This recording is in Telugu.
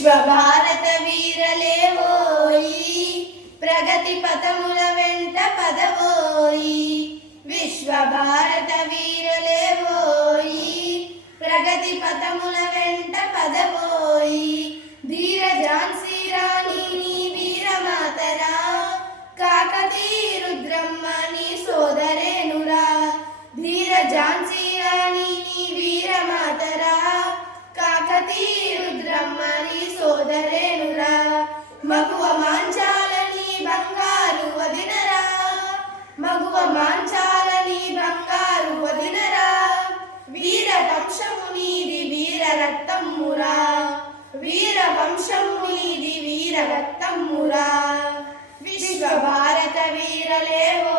విశ్వ భారత వీరలేవోయి ప్రగతి పథముల వెంట పదవోయి విశ్వ భారత వీరలేవోయి ప్రగతి పథముల వెంట పదవోయి ధీర ఝాన్సీ రాణి నీ వీరమాతరా కాకతీయ రుద్రమ్మ నీ సోదరేనురా ధీర ఝాన్సీ రాణి నీ వీరమాతరా కాకతీయ రుద్రమ్మ నీ సోదరేనురా మగువ మాంచాలని బంగారు వదినరా మగువ మాంచాలని బంగారు వదినరా వీర వంశము నీది వీర రక్తమురా వీర వంశము నీది వీర రక్తమురా విశ్వ భారత వీరలేవో